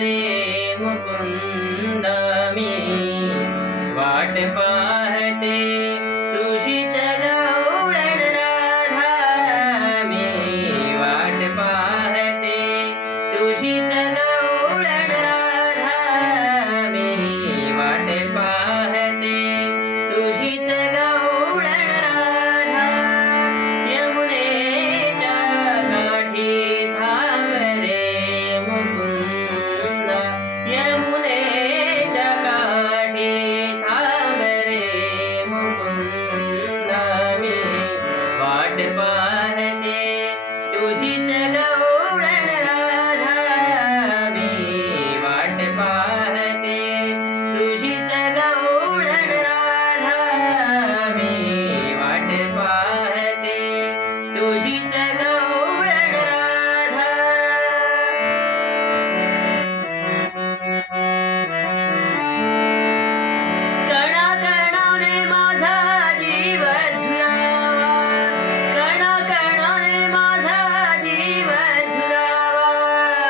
रे मुकुंद मी वाट पाहते तुझीच गवळण राधा मी वाट पाहते तुझीच गवळण राधा मी वाट पाहते तुझीच गवळण राधा यमुनेच्या काठी थांब रे मुकुंद यमुनेच्या काठी थांब रे मुकुंद मी वाट पाहते तुझीच गवळण राधा मी वाट पाहते तुझीच गवळण राधा मी वाट पाहते तुझीच गवळण राधा कणाकणाने माझा जीव झुरावा कणाकणाने माझा जीव झुरावा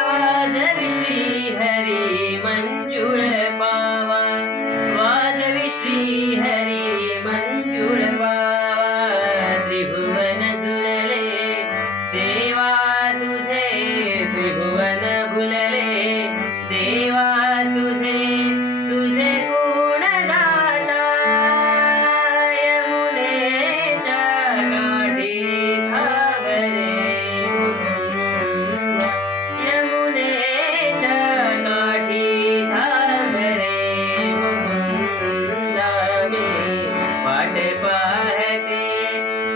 वाजवी श्री हरी मंजुळ पावा वाजवी श्री हरी मंजुळ पावा त्रिभुवन झुलले देवा तुझे त्रिभुवन भुलले देवा तुझे तुझे गुण गाता यमुनेच्या काठी थांब रे मुकुंद यमुनेच्या काठी थांब रे मुकुंद मी वाट पाहते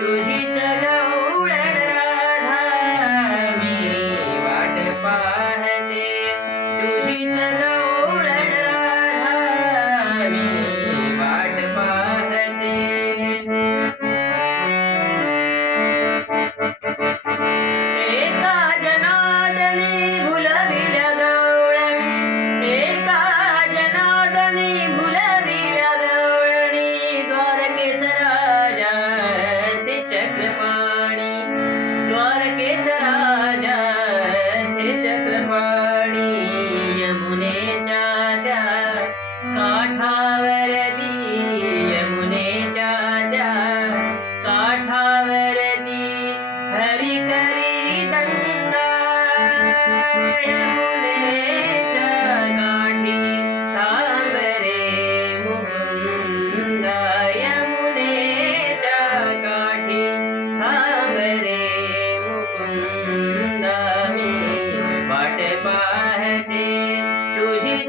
तुझीच गवळण राधा मी वाट पाहते तुझीच गवळण राधा मी वाट पाहते एका जनार्दनी भुलविल्या गवळणी एका जनार्दनी भुलविल्या गवळणी द्वारकेच राजा से चक्रपाणी द्वारकेच राजा से चक्रपाणी यमुनेच्या त्या काठावरती यमुनेच्या त्या काठावरती हरी करी दंगा यमुनेच्या काठी थांब रे मुकुंद यमुनेच्या काठी थांब रे मुकुंद मी वाट पाहते तुझीच